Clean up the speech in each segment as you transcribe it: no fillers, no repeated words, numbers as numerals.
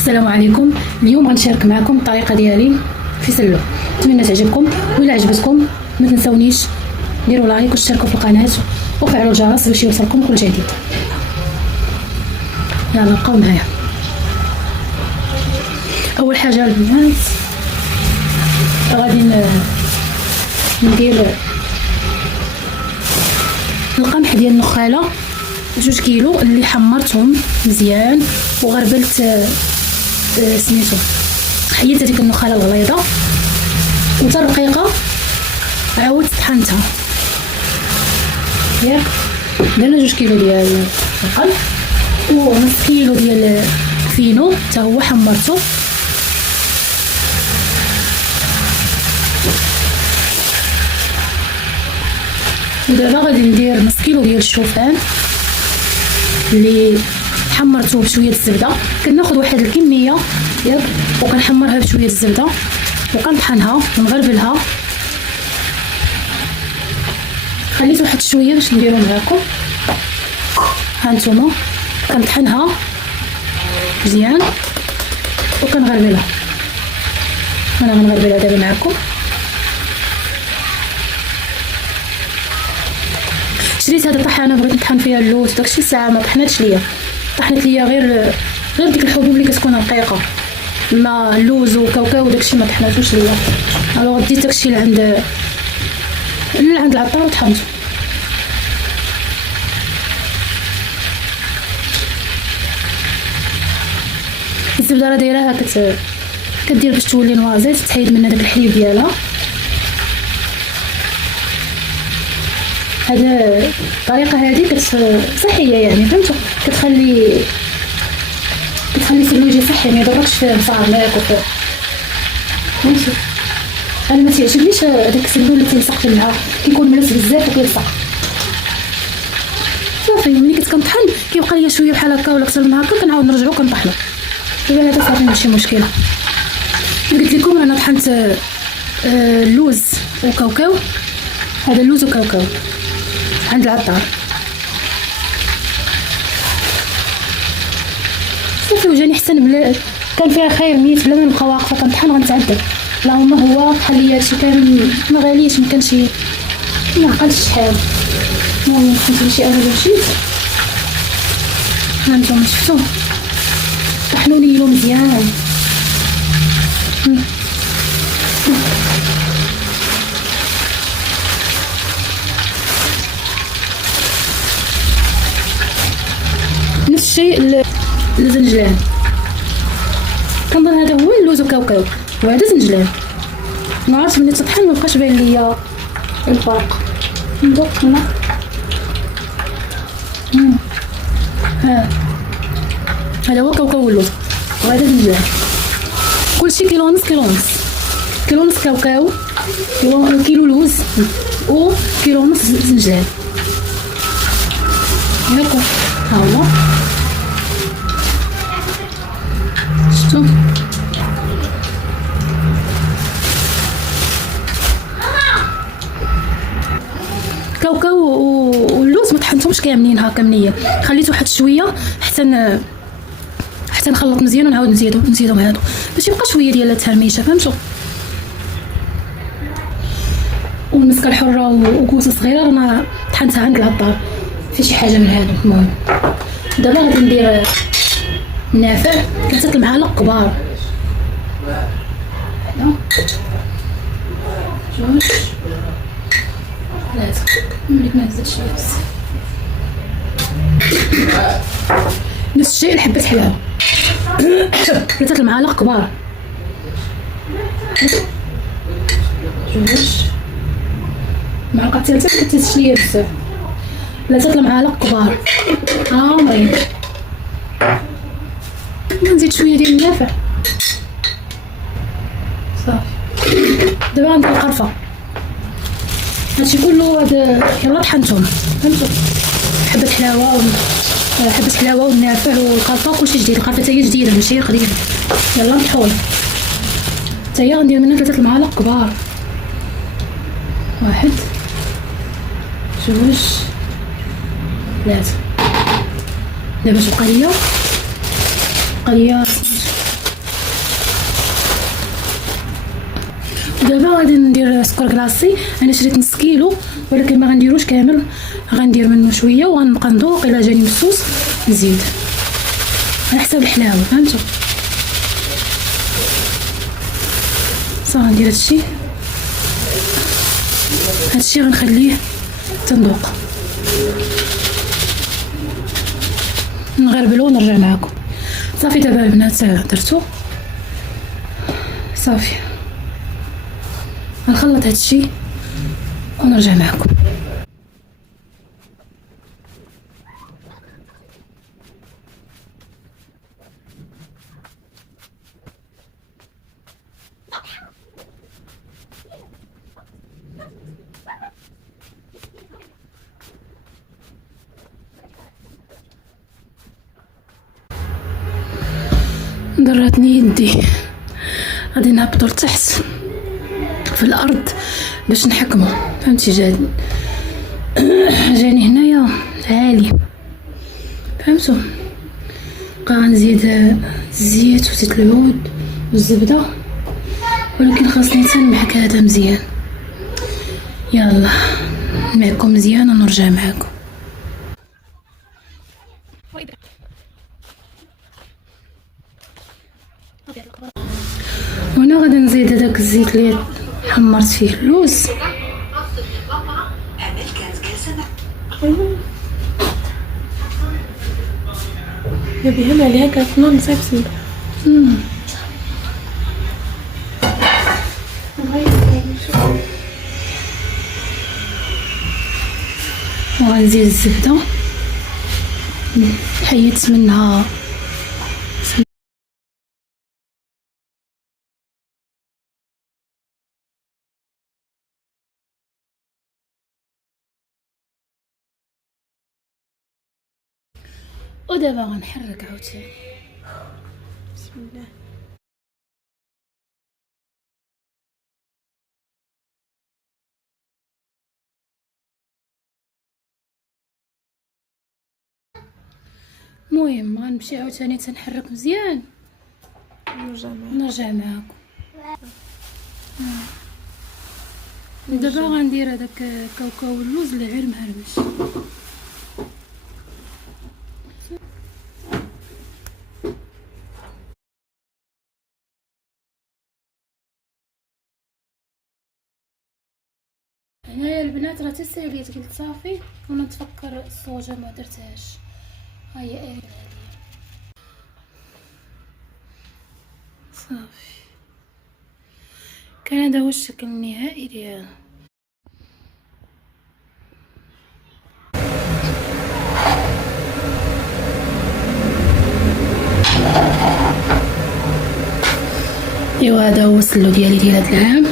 السلام عليكم. اليوم غنشارك معكم الطريقه ديالي في سلو. نتمنى تعجبكم، وإلا عجبتكم ما تنساونيش ديروا لايك واشتركوا في القناه وفعلوا الجرس باش يوصلكم كل جديد. يلا بقاو معايا. اول حاجه البنات غادي ندير القمح ديال النخاله 2 كيلو اللي حمرتهم مزيان وغربلت سميتو حيدت هذيك النخاله الغليظه وتا الرقيقه عاودت طحنتها. ياك درنا 2 كيلو ديال القمح ونص كيلو ديال الفينو حتى هو حمرته. ودابا غادي ندير نص كيلو ديال الشوفان اللي حمرته بشويه الزبده. كناخذ واحد الكميه ياك وكنحمرها بشويه الزبده وكنطحنها ونغربلها. خليت واحد شويه باش نديرو معاكم. ها نتوما كنطحنها مزيان وكنغربلها. انا غنغربلها دابا معاكم. شريت هاد الطحانه بغيت نطحن فيها اللوز داكشي الساعه ما طحناتش ليا، طحنت ليا غير ديك الحبوب اللي كتكون رقيقه، ما اللوز وكاوكاو داكشي ما طحناتوش ليا. الوغ ديت داكشي لعند العطار وطحنته. الزبده راه دايراها كدير باش تولي نوازيت، تحيد منها داك الحليب ديالها. هذا الطريقه هذه صحيه يعني فهمتوا، كتخلي السلو يجي صحي ما يضركش فيه الفرماك وفيه فهمتوا. انا ما تيعجبنيش هذاك السلو اللي تيلصق في الماء، كيكون ملس بزاف وكيلصق. صافي ملي كنطحن كيبقى ليا شويه بحال هكا ولا اكثر من هكا كنعاود نرجعو كنطحنو. دابا هذا صافي ماشي مشكله. قلت لكم انا طحنت اللوز وكاوكاو. هذا اللوز وكاوكاو عند العطار. صافي وجاني حسن بلا كان فيها خير ميت بلا ما نبقى واقفه كنطحن غنتعذب. اللهم هو بحال ليا هادشي كان ما غاليش، ما كانش ما عقلتش شحال. المهم كنت شي انا مشيت. ها نتوما شفتوا طحنوا لي مزيان. نفس الشيء الزنجلان، كنظن هذا هو اللوز وكاوكاو وهذا زنجلان. ما عرفتش ملي تطحن ما بقاش باين ليا الفرق. ندوق هنا. هذا هو كاوكاو واللوز وهذا زنجلان. كلشي كيلو ونص كيلو ونص. كيلو ونص كاوكاو، كيلو لوز وكيلو ونص زنجلان. ياكو ها هو شفتوا. كاوكاو واللوز ما طحنتهمش كاملين هكا منيه، خليت واحد شويه حتى نخلط مزيان ونعاود نزيدهم هادو باش يبقى شويه ديال التهرميشه فهمتوا. والمسكه الحره وكوسه صغيره انا طحنتها عند العطار في شي حاجه من هادو. المهم دابا غادي ندير النافع 3 المعالق كبار. 1 2 3 ملي كنزيد شويه بزاف. نفس الشيء لحبه حلاوه 3 المعالق كبار. 2 معلقه ثالثه كتزيد شويه بزاف. 3 المعالق كبار عامرين. نزيد شويه ديال النافع صافي. دابا غندير القرفه. هادشي كله يلا طحنتهم فهمتوا. حبه حلاوه والنافع والقرفه كلشي جديد. القرفه حتى هي جديده ماشي قديمه. يلا نطحون حتى هي غندير منها 3 المعالق كبار. 1 2 3. دابا بقى ليا غادي ندير سكر كلاصي. انا شريت نص كيلو ولكن ما غنديروش كامل، غندير منه شويه وغنبقى نذوق. الا جاني مسوس نزيد على حسب الحلاوه، فهمتوا؟ صافي غندير هادشي غنخليه تنذوق، نغربلو ونرجع معكم. صافي دابا البنات درتو، صافي غنخلط هادشي ونرجع معكم. ضرتني يدي، غادي نهبطو لتحت في الارض باش نحكمو، فهمتي؟ جاني هنايا عالي، فهمتوا؟ غنزيد الزيت وزيت العود والزبده، ولكن خاصني تنمحك هذا مزيان. يلا نمعكم مزيان ونرجع معكم. وهنا غادي نزيد هذاك الزيت اللي حمرت فيه اللوز. يا بهم عليها كتنون مسكسين. وغنزيد الزبده، حيدت منها ودابا غنحرك عاوتاني. بسم الله. المهم غنمشي عاوتاني تنحرك مزيان ونرجع معاكم. دابا غندير هذاك الكاوكاو واللوز اللي غير مهرمش. هنايا البنات راه تساليت، قلت صافي ونتفكر الصوجه ما درتهاش. هاهي اريد صافي، كان هذا هو الشكل النهائي ديالها. ايوا هذا هو السلو ديالي ديال هذا العام.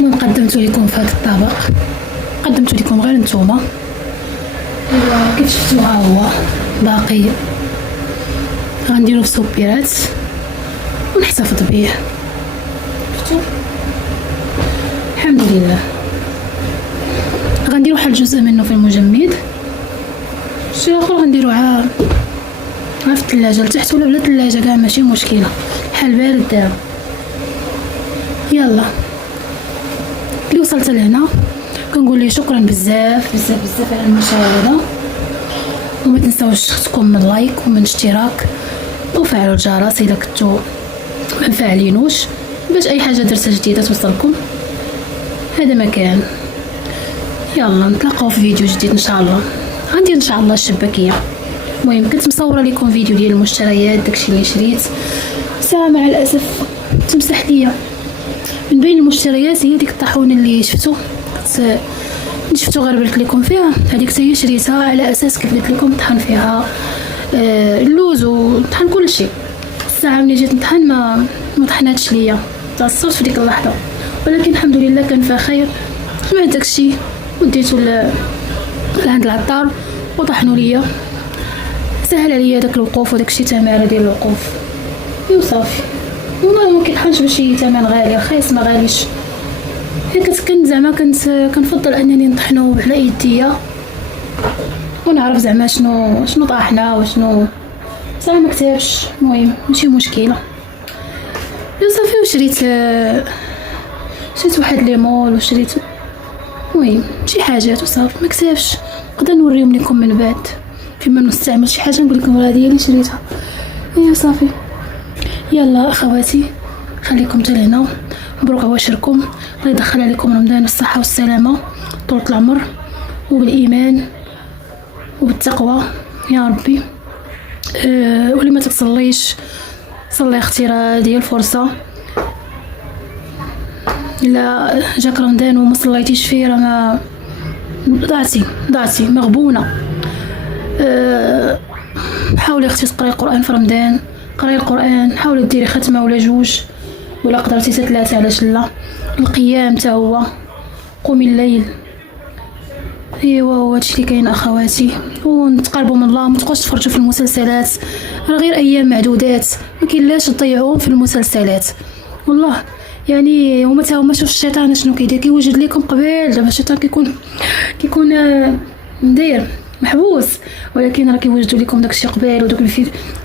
المهم قدمته لكم في هذا الطبق، قدمته لكم غير نتوما. ايوا كيف شفتوا ها هو باقي غنديرو في صبيرات ونحتفظ به. شفتوا؟ الحمد لله. غنديرو واحد الجزء منه في المجمد، الشيء الاخر غنديرو في الثلاجه لتحت ولا بلا ثلاجه كاع ماشي مشكله، بحال بارد دابا. يلا اللي وصلت لهنا كنقول لي شكرا بزاف بزاف بزاف على المشاهده، وما تنساوش تختكم من لايك ومن اشتراك وفعلوا الجرس اذا كنتو ما مفعلينوش باش اي حاجه درتها جديده توصلكم. هذا مكان. يلا نتلاقاو في فيديو جديد ان شاء الله. غندير ان شاء الله الشباكيه. المهم كنت مصوره لكم فيديو ديال المشتريات، داكشي اللي شريت. ساعه مع الاسف تمسح ليا من بين المشتريات هي ديك الطاحونه اللي شفتو غربلت لكم فيها، هذيك حتى هي شريتها على اساس كيف قلت لكم طحن فيها اللوز وطحن كل شيء. الساعه ملي جيت نطحن ما طحناتش ليا، تعصبت في ديك اللحظه، ولكن الحمد لله كان فيها خير. جمعت داكشي وديتو لعند العطار وطحنوا ليا، سهل عليا داك الوقوف وداكشي تماره ديال الوقوف. وصافي والله ما كيطحنش بشي ثمن غالي، رخيص ما غاليش. كنت زعما كنفضل انني نطحنو على يديا ونعرف زعما شنو طاحنا وشنو زعما ما كتبش. المهم ماشي مشكله. صافي وشريت شريت واحد ليمول وشريت المهم شي حاجات وصافي ما كتبش. نقدر نوريهم لكم من بعد فيما نستعمل شي حاجه نقول لكم هذه هي اللي شريتها. ايوا صافي يلا اخواتي خليكم حتى لهنا. مبروك عواشركم، الله يدخل عليكم رمضان بالصحه والسلامه طول العمر وبالايمان وبالتقوى يا ربي. واللي ما تصليش صلي اختي، راه هذه الفرصه. الا جاك رمضان وما صليتيش فيه راه ما ضعتي مغبونه. حاولي اختي تقراي القران في رمضان، قراي القران، حاولي ديري ختمه ولا جوج ولا قدرتي 3 علاش لا. القيام حتى هو، قومي الليل. ايوا هادشي اللي كاين اخواتي، ونتقربوا من الله. ما تبقاوش تفرجوا في المسلسلات، راه غير ايام معدودات، ما كاينلاش تضيعوهم في المسلسلات والله. يعني هما شوف الشيطان شنو كيدير، كيوجد لكم قبل. دابا الشيطان كيكون مدير محبوس، ولكن راه كيوجدوا لكم داكشي قبل ودوك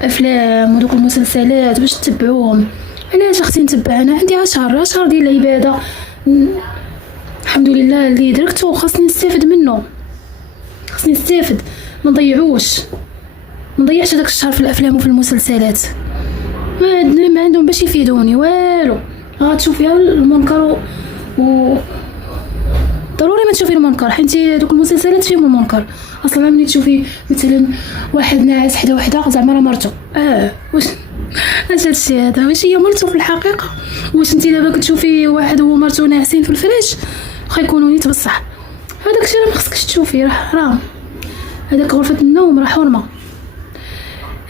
الافلام ودوك المسلسلات باش تتبعوهم. علاش اختي نتبع؟ انا عندي 10 ديال العباده الحمد لله اللي دركته، خاصني نستافد منه، خاصني نستافد، ما نضيعش داك الشهر في الافلام وفي المسلسلات. ما عندهم باش يفيدوني والو. غتشوفي المنكر و ضروري ما تشوفي المنكر، حيت دوك المسلسلات فيهم المنكر اصلا. ملي تشوفي مثلا واحد ناعس حدا وحده زعما راه مرتو، واش هادشي هذا؟ واش هي مرتو في الحقيقه؟ واش انت دابا كتشوفي واحد هو مرتو ناعسين في الفراش واخا يكونوا نيت بصح، هذاك الشيء راه ما خصكش تشوفيه، راه حرام. هذاك غرفه النوم راه حرمه.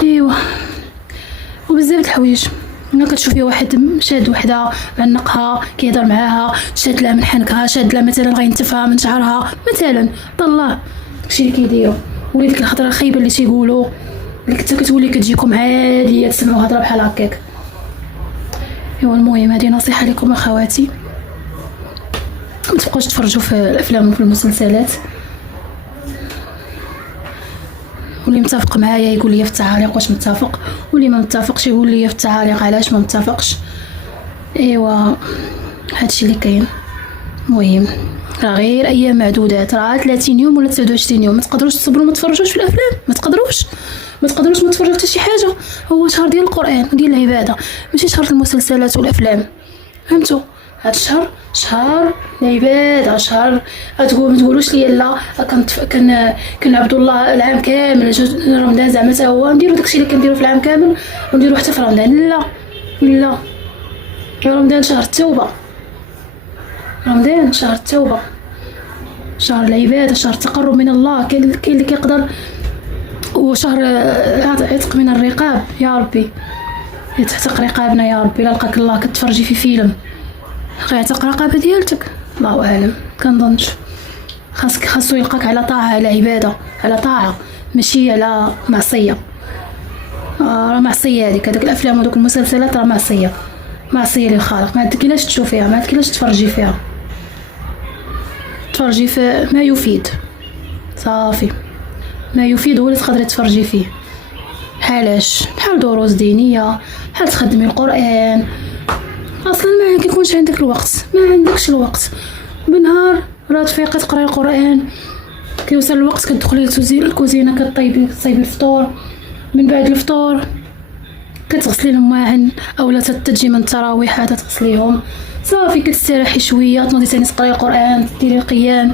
ايوا وبزاف د الحوايج. ملي كتشوفي واحد شاد وحده عنقها كيهضر معاها، شاد لها من حنكها، شاد لها مثلا غينتفها من شعرها مثلا، الله داكشي اللي كيديروا. ولي ديك الخطره الخايبه اللي تيقولوا اللي كتولي كتجيكم عاديه تسمعوا هضره بحال هكاك. ايوا المهم هذه نصيحه لكم اخواتي، ما تبقاوش تفرجوا في الافلام وفي المسلسلات. واللي متفق معايا يقول لي في التعاليق واش متفق، واللي ما متفقش يقول لي في التعاليق علاش ما متفقش. ايوا هادشي اللي كاين. المهم راه غير ايام معدودات، راه 30 يوم ولا 29 يوم، ما تقدروش تصبروا ما تفرجوش في الافلام، ما تقدروش ما تفرجوا حتى شي حاجه. هو شهر ديال القران وديال العباده، ماشي شهر المسلسلات والافلام، فهمتوا؟ هاد الشهر شهر العباده، شهر ما تقولوش لي لا كنعبدوا الله العام كامل. رمضان زعما حتى هو نديروا داكشي اللي كنديروا في العام كامل ونديروا حتى في رمضان؟ لا رمضان شهر التوبه، رمضان شهر التوبه، شهر العباده، شهر التقرب من الله. كاين اللي كيقدر، وشهر عتق من الرقاب. يا ربي يتعتق رقابنا يا ربي. لا لقاك الله كتفرجي في فيلم غيعتق رقابه ديالتك، الله اعلم، كنظنش. خاصو يلقاك على طاعه، على عباده، على طاعه، ماشي على معصيه. راه معصيه هذيك الافلام ودوك المسلسلات، راه معصيه للخالق. ما عندكيلاش تشوفيها، ما عندكيلاش تفرجي فيها، تفرجي في ما يفيد صافي. ما يفيد هو اللي تقدري تفرجي فيه. علاش؟ بحال دروس دينيه، بحال تخدمي القران. اصلا ما كيكونش عندك الوقت، ما عندكش الوقت. بنهار راه تفيقي تقراي القران، كيوصل الوقت كتدخلي الكوزينه كطيبي الفطور، من بعد الفطور كتغسلي الماعن اولا تجي من التراويح تغسليهم صافي، كتستراحي شويه، تنوضي ثاني تقراي القران، ديري القيام،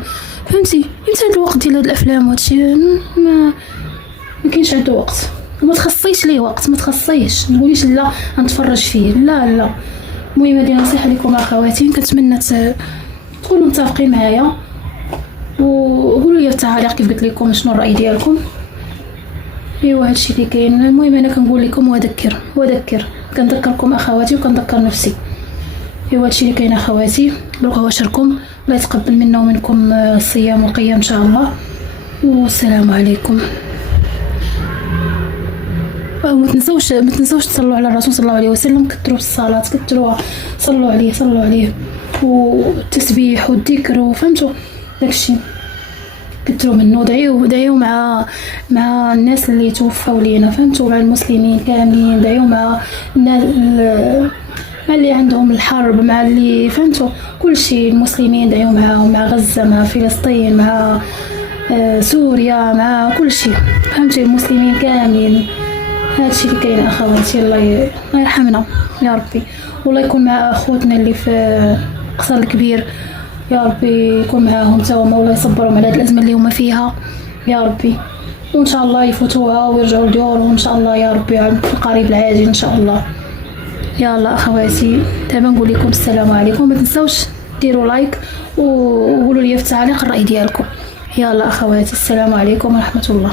فهمتي؟ امتى هاد الوقت ديال هاد الافلام وهادشي ما كاينش عنده وقت، وما تخصيش ليه وقت، ما تخصيش نقوليش لا نتفرج فيه، لا. المهم هذه نصيحه لكم اخواتي، كنتمنى تكونوا متفقين معايا، وقولوا لي في التعاليق كيف قلت لكم شنو الراي ديالكم. ايوا هادشي اللي كاين. المهم انا كنقول لكم وذكر كنذكركم اخواتي وكنذكر نفسي. ايوا هادشي اللي كاين اخواتي. بروك واشركم، الله يتقبل منا ومنكم الصيام والقيام ان شاء الله، والسلام عليكم. وما تنسوش تصلوا على الرسول صلى الله عليه وسلم، كثروا الصلاه، كثروها، صلوا عليه والتسبيح والذكر، وفهمتوا داكشي كثروا منه. دعيو مع الناس اللي توفوا لينا، فهمتوا؟ مع المسلمين كاملين، دعيو مع مع اللي عندهم الحرب، مع اللي فهمتوا كل شيء. المسلمين دعيو معاهم، مع غزة، مع فلسطين، مع سوريا، مع كل شيء، فهمتي؟ المسلمين كاملين. هذا الشيء اللي كاين اخواتي. الله يرحمنا يا ربي، والله يكون مع اخوتنا اللي في قصر الكبير، يا ربي يكون معاهم تاهما، والله يصبرهم على هذه الازمه اللي هما فيها يا ربي، وان شاء الله يفوتوها ويرجعوا لديورهم ان شاء الله يا ربي في القريب العاجل ان شاء الله. يلا اخواتي، دابا نقول لكم السلام عليكم. ما تنساوش ديروا لايك وقولوا لي في التعليق الراي ديالكم. يلا اخواتي، السلام عليكم ورحمه الله.